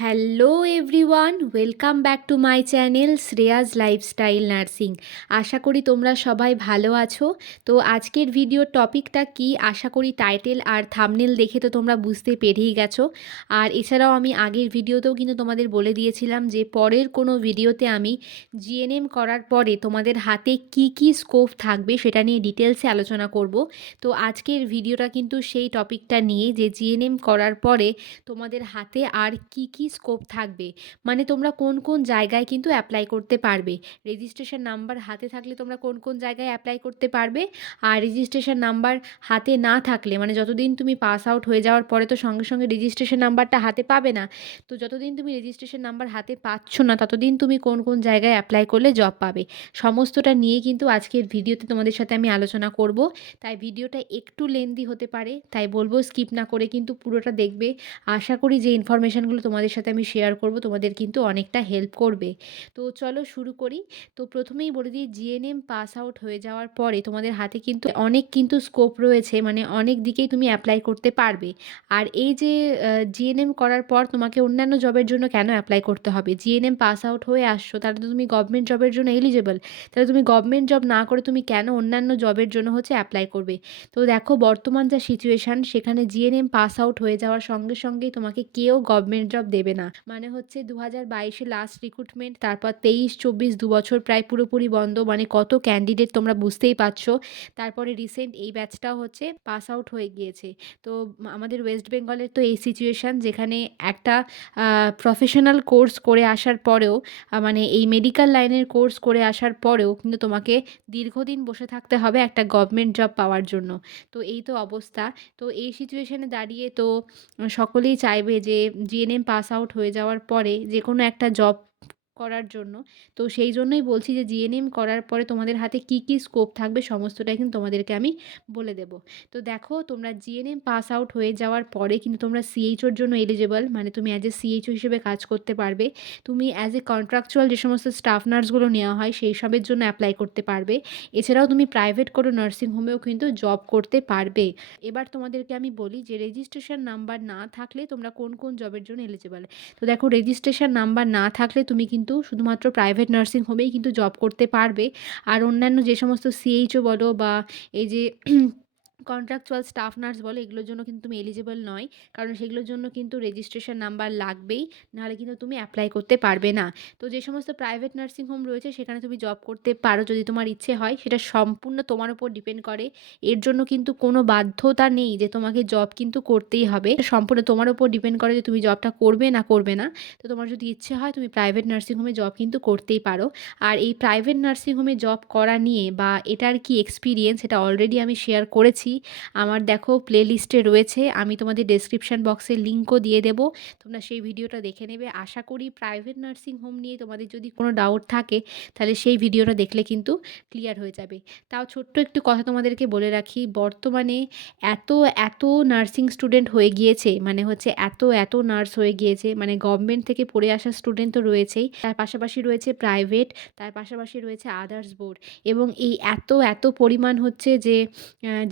Hello everyone welcome back to my channel Shreya's lifestyle nursing আশা করি তোমরা সবাই ভালো আছো। তো আজকের ভিডিওর টপিকটা কি? আশা করি টাইটেল আর থামনেল দেখে তো তোমরা বুঝতে পেরেই গেছো। আর এছাড়াও আমি আগের ভিডিওতেও কিন্তু তোমাদের বলে দিয়েছিলাম যে পরের কোনো ভিডিওতে আমি জিএনএম করার পরে তোমাদের হাতে কি কি স্কোপ থাকবে সেটা নিয়ে ডিটেলসে আলোচনা করব। তো আজকের ভিডিওটা কিন্তু সেই টপিকটা নিয়ে যে জিএনএম করার পরে তোমাদের হাতে আর কি কি স্কোপ থাকবে। মানে তোমরা কোন কোন জায়গায় কিন্তু অ্যাপ্লাই করতে পারবে। রেজিস্ট্রেশন নাম্বার হাতে থাকলে তোমরা কোন কোন জায়গায় অ্যাপ্লাই করতে পারবে। আর রেজিস্ট্রেশন নাম্বার হাতে না থাকলে মানে যতদিন তুমি পাস আউট হয়ে যাওয়ার পরে তো সঙ্গে সঙ্গে রেজিস্ট্রেশন নাম্বারটা হাতে পাবে না। তো যতদিন তুমি রেজিস্ট্রেশন নাম্বার হাতে পাচ্ছ না, ততদিন তুমি কোন কোন জায়গায় অ্যাপ্লাই করলে জব পাবে। সমস্তটা নিয়ে কিন্তু আজকের ভিডিওতে তোমাদের সাথে আমি আলোচনা করব। তাই ভিডিওটা একটু লেন্দি হতে পারে। তাই বলব স্কিপ না করে কিন্তু পুরোটা দেখবে। আশা করি যে ইনফরমেশানগুলো তোমাদের সাথে আমি শেয়ার করব, তোমাদের কিন্তু অনেকটা হেল্প করবে। তো চলো শুরু করি। তো প্রথমেই বলে দিই জিএনএম পাস আউট হয়ে যাওয়ার পরে তোমাদের হাতে কিন্তু অনেক কিন্তু স্কোপ রয়েছে মানে অনেক দিকেই তুমি অ্যাপ্লাই করতে পারবে। আর এই যে জিএনএম করার পর তোমাকে অন্যান্য জবের জন্য কেন অ্যাপ্লাই করতে হবে? জিএনএম পাস আউট হয়ে আসছো, তাহলে তো তুমি গভর্নমেন্ট জবের জন্য এলিজেবল তাহলে তুমি গভর্নমেন্ট জব না করে তুমি কেন অন্যান্য জবের জন্য হচ্ছে অ্যাপ্লাই করবে? তো দেখো, বর্তমান যা সিচুয়েশান সেখানে জিএনএম পাস আউট হয়ে যাওয়ার সঙ্গে সঙ্গেই তোমাকে কেউ গভর্নমেন্ট জব দেবে না। মানে হচ্ছে দু হাজার বাইশে লাস্ট রিক্রুটমেন্ট তারপর তেইশ, চব্বিশ দু বছর প্রায় পুরোপুরি বন্ধ। মানে কত ক্যান্ডিডেট তোমরা বুঝতেই পারছ। তারপরে রিসেন্ট এই ব্যাচটাও হচ্ছে পাস আউট হয়ে গিয়েছে। তো আমাদের ওয়েস্ট বেঙ্গলের তো এই সিচুয়েশান যেখানে একটা প্রফেশনাল কোর্স করে আসার পরেও মানে এই মেডিকেল লাইনের কোর্স করে আসার পরেও কিন্তু তোমাকে দীর্ঘদিন বসে থাকতে হবে একটা গভর্নমেন্ট জব পাওয়ার জন্য। তো এই তো অবস্থা। তো এই সিচুয়েশানে দাঁড়িয়ে তো সকলেই চাইবে যে জিএনএম পাস আউট হয়ে যাওয়ার পরে যে কোনো একটা জব করার জন্য। তো সেই জন্যই বলছি যে জিএনএম করার পরে তোমাদের হাতে কি কি স্কোপ থাকবে সমস্তটাই কিন্তু তোমাদেরকে আমি বলে দেব। তো দেখো তোমরা জিএনএম পাস আউট হয়ে যাওয়ার পরে কিন্তু তোমরা সিএইচওর জন্য এলিজেবল মানে তুমি অ্যাজ এ সিএইচও হিসেবে কাজ করতে পারবে। তুমি অ্যাজ এ কন্ট্রাকচুয়াল যে সমস্ত স্টাফ নার্সগুলো নেওয়া হয় সেই সবের জন্য অ্যাপ্লাই করতে পারবে। এছাড়াও তুমি প্রাইভেট কোনো নার্সিংহোমেও কিন্তু জব করতে পারবে। এবার তোমাদেরকে আমি বলি যে রেজিস্ট্রেশন নাম্বার না থাকলে তোমরা কোন কোন জবের জন্য এলিজেবল তো দেখো রেজিস্ট্রেশন নাম্বার না থাকলে তুমি কিন্তু শুধুমাত্র প্রাইভেট নার্সিং হোমেই কিন্তু জব করতে পারবে। আর অন্যান্য যে সমস্ত সিএইচও বলো বা এই যে কন্ট্রাকচুয়াল স্টাফ নার্স বলো, এগুলোর জন্য কিন্তু তুমি এলিজিবল নয়। কারণ সেগুলোর জন্য কিন্তু রেজিস্ট্রেশন নাম্বার লাগবেই, নাহলে কিন্তু তুমি অ্যাপ্লাই করতে পারবে না। তো যে সমস্ত প্রাইভেট নার্সিং হোম রয়েছে, সেখানে তুমি জব করতে পারো যদি তোমার ইচ্ছে হয়। সেটা সম্পূর্ণ তোমার উপর ডিপেন্ড করে। এর জন্য কিন্তু কোনো বাধ্যতা নেই যে তোমাকে জব কিন্তু করতেই হবে। সম্পূর্ণ তোমার উপর ডিপেন্ড করে যে তুমি জবটা করবে না করবে না। তো তোমার যদি ইচ্ছে হয়, তুমি প্রাইভেট নার্সিং হোমে জব কিন্তু করতেই পারো। আর এই প্রাইভেট নার্সিং হোমে জব করা নিয়ে বা এটার কি এক্সপিরিয়েন্স এটা অলরেডি আমি শেয়ার করেছি। আমার দেখো প্লে লিস্টে রয়েছে, আমি তোমাদের ডেসক্রিপশান বক্সে লিঙ্কও দিয়ে দেবো। তোমরা সেই ভিডিওটা দেখে নেবে। আশা করি প্রাইভেট নার্সিং হোম নিয়ে তোমাদের যদি কোনো ডাউট থাকে, তাহলে সেই ভিডিওটা দেখলে কিন্তু ক্লিয়ার হয়ে যাবে। তাও ছোট্ট একটু কথা তোমাদেরকে বলে রাখি, বর্তমানে এত এত নার্সিং স্টুডেন্ট হয়ে গিয়েছে মানে হচ্ছে এত এত নার্স হয়ে গিয়েছে মানে গভর্নমেন্ট থেকে পড়ে আসা স্টুডেন্ট তো রয়েছেই। তার পাশাপাশি রয়েছে প্রাইভেট তার পাশাপাশি রয়েছে আদার্স বোর্ড এবং এই এত এত পরিমাণ হচ্ছে যে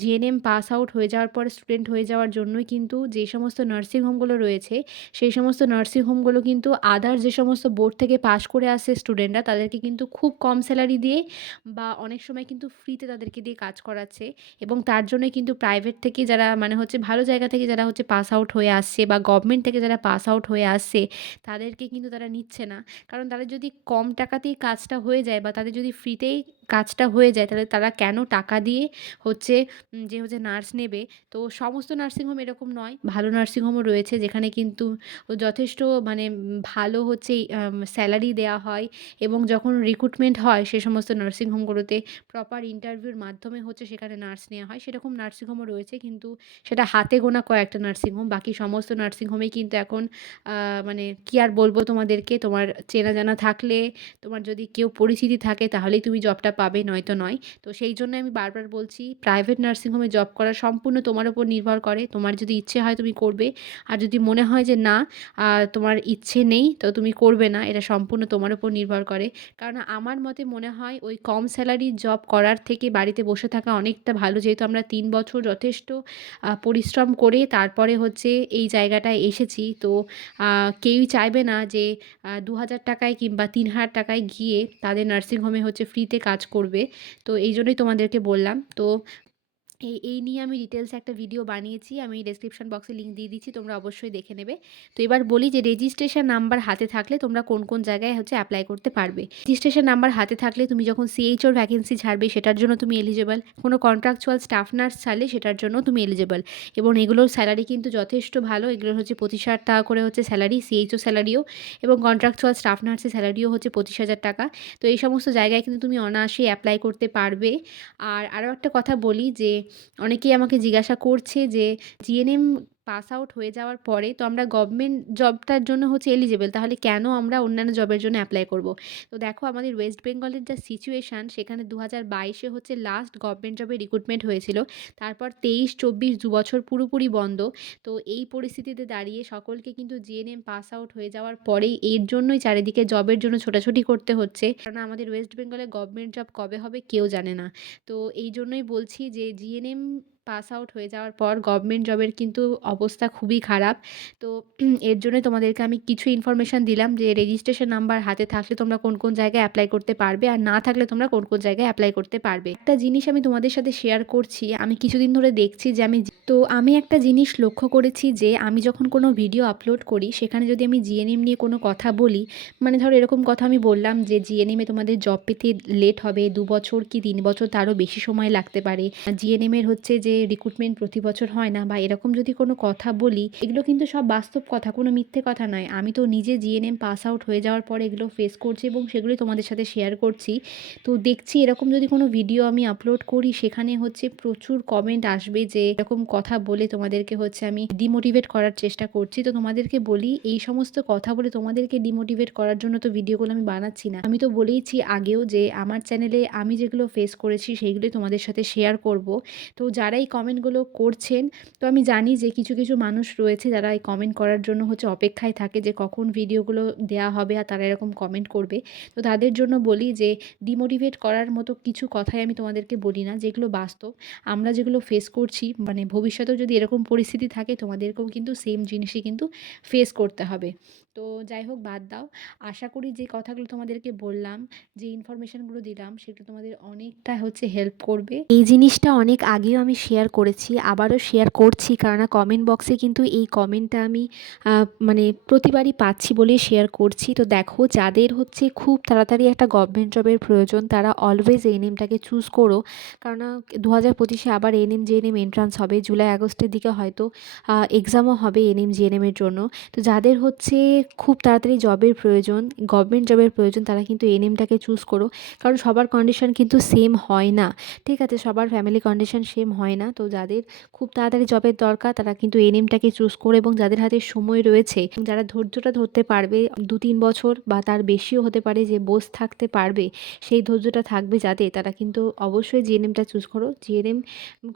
জিএনএম পাস আউট হয়ে যাওয়ার পরে স্টুডেন্ট হয়ে যাওয়ার জন্যই কিন্তু যে সমস্ত নার্সিং হোমগুলো রয়েছে, সেই সমস্ত নার্সিং হোমগুলো কিন্তু আদার যে সমস্ত বোর্ড থেকে পাশ করে আসে স্টুডেন্টরা তাদেরকে কিন্তু খুব কম স্যালারি দিয়ে বা অনেক সময় কিন্তু ফ্রিতে তাদেরকে দিয়ে কাজ করাচ্ছে এবং তার জন্যই কিন্তু প্রাইভেট থেকে যারা মানে হচ্ছে ভালো জায়গা থেকে যারা হচ্ছে পাস আউট হয়ে আসছে বা গভর্নমেন্ট থেকে যারা পাস আউট হয়ে আসছে, তাদেরকে কিন্তু তারা নিচ্ছে না। কারণ তাদের যদি কম টাকাতেই কাজটা হয়ে যায় বা তাদের যদি ফ্রিতেই কাজটা হয়ে যায়, তাহলে তারা কেন টাকা দিয়ে হচ্ছে যে হচ্ছে নার্স নেবে? তো সমস্ত নার্সিংহোম এরকম নয়। ভালো নার্সিংহোমও রয়েছে, যেখানে কিন্তু যথেষ্ট মানে ভালো হচ্ছে স্যালারি দেওয়া হয় এবং যখন রিক্রুটমেন্ট হয়, সে সমস্ত নার্সিংহোমগুলোতে প্রপার ইন্টারভিউর মাধ্যমে হচ্ছে সেখানে নার্স নেওয়া হয়। সেরকম নার্সিংহোমও রয়েছে, কিন্তু সেটা হাতে গোনা কয়েকটা নার্সিংহোম বাকি সমস্ত নার্সিংহোমেই কিন্তু এখন মানে কী আর বলব তোমাদেরকে? তোমার চেনা জানা থাকলে, তোমার যদি কেউ পরিচিতি থাকে, তাহলেই তুমি জবটা পাবে নয়তো নয়। তো সেই জন্য আমি বারবার বলছি প্রাইভেট নার্সিংহোমে জব করা সম্পূর্ণ তোমার ওপর নির্ভর করে। তোমার যদি ইচ্ছে হয় তুমি করবে। আর যদি মনে হয় যে না তোমার ইচ্ছে নেই, তো তুমি করবে না। এটা সম্পূর্ণ তোমার উপর নির্ভর করে। কারণ আমার মতে মনে হয় ওই কম স্যালারির জব করার থেকে বাড়িতে বসে থাকা অনেকটা ভালো। যেহেতু আমরা তিন বছর যথেষ্ট পরিশ্রম করে তারপরে হচ্ছে এই জায়গাটায় এসেছি। তো কেউই চাইবে না যে দু হাজার টাকায় কিংবা তিন হাজার টাকায় গিয়ে তাদের নার্সিংহোমে হচ্ছে ফ্রিতে কাজ করবে। তো এই জন্যই তোমাদেরকে বললাম। তো এই এই নিয়ে আমি ডিটেলস একটা ভিডিও বানিয়েছি, আমি ডেসক্রিপশন বক্সে লিঙ্ক দিয়ে দিচ্ছি, তোমরা অবশ্যই দেখে নেবে। তো এবার বলি যে রেজিস্ট্রেশন নাম্বার হাতে থাকলে তোমরা কোন কোন জায়গায় হচ্ছে অ্যাপ্লাই করতে পারবে। রেজিস্ট্রেশন নাম্বার হাতে থাকলে তুমি যখন সিএইচওর ভ্যাকেন্সি ছাড়বে, সেটার জন্য তুমি এলিজেবল কোনো কন্ট্রাকচুয়াল স্টাফ নার্স ছাড়লে, সেটার জন্য তুমি এলিজেবল এবং এগুলোর স্যালারি কিন্তু যথেষ্ট ভালো। এগুলোর হচ্ছে পঁচিশ হাজার টাকা করে হচ্ছে স্যালারি সিএইচও স্যালারিও এবং কন্ট্রাকচুয়াল স্টাফ নার্সের স্যালারিও হচ্ছে পঁচিশ হাজার টাকা। তো এই সমস্ত জায়গায় কিন্তু তুমি অনায়াসে অ্যাপ্লাই করতে পারবে। আর আরও একটা কথা বলি যে অনেকেই আমাকে জিজ্ঞাসা করছে যে জিএনএম পাস আউট হয়ে যাওয়ার পরে তো আমরা গভর্নমেন্ট জবটার জন্য হচ্ছে এলিজেবল তাহলে কেন আমরা অন্যান্য জবের জন্য অ্যাপ্লাই করব? তো দেখো আমাদের ওয়েস্ট বেঙ্গলের যা সিচুয়েশান সেখানে দু হাজার বাইশে হচ্ছে লাস্ট গভর্নমেন্ট জবের রিক্রুটমেন্ট হয়েছিল, তারপর তেইশ, চব্বিশ দু বছর পুরোপুরি বন্ধ, তো এই পরিস্থিতিতে দাঁড়িয়ে সকলকে কিন্তু জিএনএম পাস আউট হয়ে যাওয়ার পরেই এর জন্যই চারিদিকে জবের জন্য ছোটাছুটি করতে হচ্ছে কারণ আমাদের ওয়েস্ট বেঙ্গলে গভর্নমেন্ট জব কবে হবে কেউ জানে না, তো এই জন্যই বলছি যে জিএনএম পাস আউট হয়ে যাওয়ার পর গভর্নমেন্ট জবের কিন্তু অবস্থা খুবই খারাপ। তো এর জন্যই তোমাদেরকে আমি কিছু ইনফরমেশান দিলাম যে রেজিস্ট্রেশন নাম্বার হাতে থাকলে তোমরা কোন কোন জায়গায় অ্যাপ্লাই করতে পারবে আর না থাকলে তোমরা কোন কোন জায়গায় অ্যাপ্লাই করতে পারবে। একটা জিনিস আমি তোমাদের সাথে শেয়ার করছি, আমি কিছুদিন ধরে দেখছি যে আমি তো আমি একটা জিনিস লক্ষ্য করেছি যে আমি যখন কোনো ভিডিও আপলোড করি, সেখানে যদি আমি জিএনএম নিয়ে কোনো কথা বলি মানে ধরো এরকম কথা আমি বললাম যে জিএনএমে তোমাদের জব পেতে লেট হবে, দু বছর কি তিন বছর তারও বেশি সময় লাগতে পারে। জিএনএমের হচ্ছে যে রিক্রুটমেন্ট প্রতি বছর হয় না বা এরকম যদি কোনো কথা বলি, এগুলো কিন্তু সব বাস্তব কথা, কোনো মিথ্যে কথা নয়। আমি তো নিজে জিএনএম পাস আউট হয়ে যাওয়ার পর এগুলো ফেস করছি এবং সেগুলোই তোমাদের সাথে শেয়ার করছি। তো দেখছি এরকম যদি কোনো ভিডিও আমি আপলোড করি, সেখানে হচ্ছে প্রচুর কমেন্ট আসবে যে এরকম কথা বলে তোমাদেরকে হচ্ছে আমি ডিমোটিভেট করার চেষ্টা করছি। তো তোমাদেরকে বলি, এই সমস্ত কথা বলে তোমাদেরকে ডিমোটিভেট করার জন্য তো ভিডিওগুলো আমি বানাচ্ছি না। আমি তো বলেইছি আগেও যে আমার চ্যানেলে আমি যেগুলো ফেস করেছি, সেইগুলোই তোমাদের সাথে শেয়ার করব। তো যারা এই কমেন্টগুলো করছেন। তো আমি জানি যে কিছু কিছু মানুষ রয়েছে যারা এই কমেন্ট করার জন্য হচ্ছে অপেক্ষায় থাকে যে কখন ভিডিওগুলো দেওয়া হবে আর তারা এরকম কমেন্ট করবে। তো তাদের জন্য বলি যে ডিমোটিভেট করার মতো কিছু কথাই আমি তোমাদেরকে বলি না। যেগুলো বাস্তব, আমরা যেগুলো ফেস করছি মানে ভবিষ্যতেও যদি এরকম পরিস্থিতি থাকে তোমাদেরকেও কিন্তু সেম জিনিসই কিন্তু ফেস করতে হবে। তো যাই হোক, বাদ দাও। আশা করি যে কথাগুলো তোমাদেরকে বললাম, যে ইনফরমেশানগুলো দিলাম, সেগুলো তোমাদের অনেকটা হচ্ছে হেল্প করবে। এই জিনিসটা অনেক আগেও আমি শেয়ার করেছি, আবারও শেয়ার করছি কারণ কমেন্ট বক্সে কিন্তু এই কমেন্টটা আমি মানে প্রতিবারই পাচ্ছি বলে শেয়ার করছি। তো দেখো, যাদের হচ্ছে খুব তাড়াতাড়ি একটা গভর্নমেন্ট জবের প্রয়োজন, তারা অলওয়েজ এএনএমটাকে চুজ করো। কারণ দু হাজার পঁচিশে আবার এএনএম জিএনএম এন্ট্রান্স হবে, জুলাই আগস্টের দিকে হয়তো এক্সামও হবে এএনএম জিএনএমের জন্য। তো যাদের হচ্ছে খুব তাড়াতাড়ি জবের প্রয়োজন গভর্নমেন্ট জবের প্রয়োজন, তারা কিন্তু এএনএমটাকে চুজ করো। কারণ সবার কন্ডিশন কিন্তু সেম হয় না। ঠিক আছে, সবার ফ্যামিলি কন্ডিশন সেম হয় না। তো যাদের খুব তাড়াতাড়ি জবের দরকার, তারা কিন্তু এনএমটাকে চুজ করে এবং যাদের হাতে সময় রয়েছে যারা ধৈর্যটা ধরতে পারবে দু তিন বছর বা তার বেশিও হতে পারে যে বোস থাকতে পারবে, সেই ধৈর্যটা থাকবে যাতে, তারা কিন্তু অবশ্যই জিএনএমটা চুজ করো। জিএনএম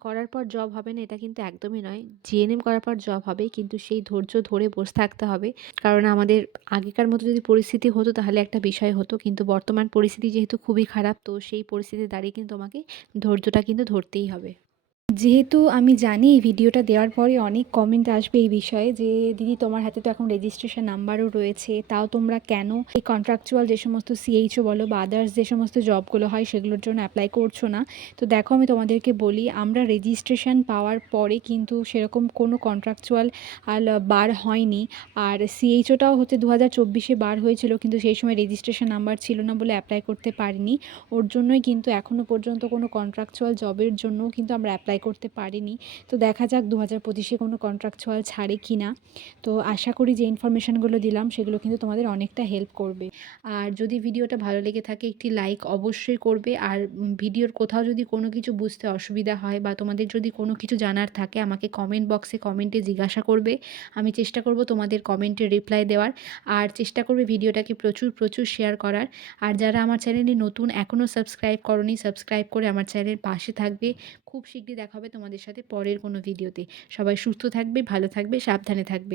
করার পর জব হবে না, এটা কিন্তু একদমই নয়। জিএনএম করার পর জব হবে, কিন্তু সেই ধৈর্য ধরে বসে থাকতে হবে। কারণ আমাদের আগেকার মতো যদি পরিস্থিতি হতো, তাহলে একটা বিষয় হতো। কিন্তু বর্তমান পরিস্থিতি যেহেতু খুবই খারাপ, তো সেই পরিস্থিতি দাঁড়িয়ে কিন্তু তোমাকে ধৈর্যটা কিন্তু ধরতেই হবে। যেহেতু আমি জানি এই ভিডিওটা দেওয়ার পরে অনেক কমেন্ট আসবে এই বিষয়ে যে, দিদি, তোমার হাতে তো এখন রেজিস্ট্রেশন নাম্বারও রয়েছে, তাও তোমরা কেন এই কন্ট্রাকচুয়াল যে সমস্ত সিএইচও বলো বা আদার্স যে সমস্ত জবগুলো হয়, সেগুলোর জন্য অ্যাপ্লাই করছ না? তো দেখো, আমি তোমাদেরকে বলি, আমরা রেজিস্ট্রেশন পাওয়ার পরে কিন্তু সেরকম কোনো কন্ট্রাকচুয়াল আর বার হয়নি। আর সিএইচওটাও হচ্ছে দু হাজার চব্বিশে বার হয়েছিল, কিন্তু সেই সময় রেজিস্ট্রেশন নাম্বার ছিল না বলে অ্যাপ্লাই করতে পারিনি। ওর জন্যই কিন্তু এখনও পর্যন্ত কোনো কন্ট্রাকচুয়াল জবের জন্য কিন্তু আমরা অ্যাপ্লাই করতে পারেনি। তো দেখা যাক দু হাজার পঁচিশে কোনো কন্ট্রাকচুয়াল ছাড়ে কি না তো আশা করি যে ইনফরমেশানগুলো দিলাম, সেগুলো কিন্তু তোমাদের অনেকটা হেল্প করবে। আর যদি ভিডিওটা ভালো লেগে থাকে, একটি লাইক অবশ্যই করবে। আর ভিডিওর কোথাও যদি কোনো কিছু বুঝতে অসুবিধা হয় বা তোমাদের যদি কোনো কিছু জানার থাকে, আমাকে কমেন্ট বক্সে কমেন্টে জিজ্ঞাসা করবে। আমি চেষ্টা করব তোমাদের কমেন্টে রিপ্লাই দেওয়ার। আর চেষ্টা করবে ভিডিওটাকে প্রচুর প্রচুর শেয়ার করার। আর যারা আমার চ্যানেলে নতুন এখনও সাবস্ক্রাইব করনি সাবস্ক্রাইব করে আমার চ্যানেলের পাশে থাকবে। খুব শীঘ্রই দেখা হবে তোমাদের সাথে পরের কোনো ভিডিওতে। সবাই সুস্থ থাকবে, ভালো থাকবে, সাবধানে থাকবে।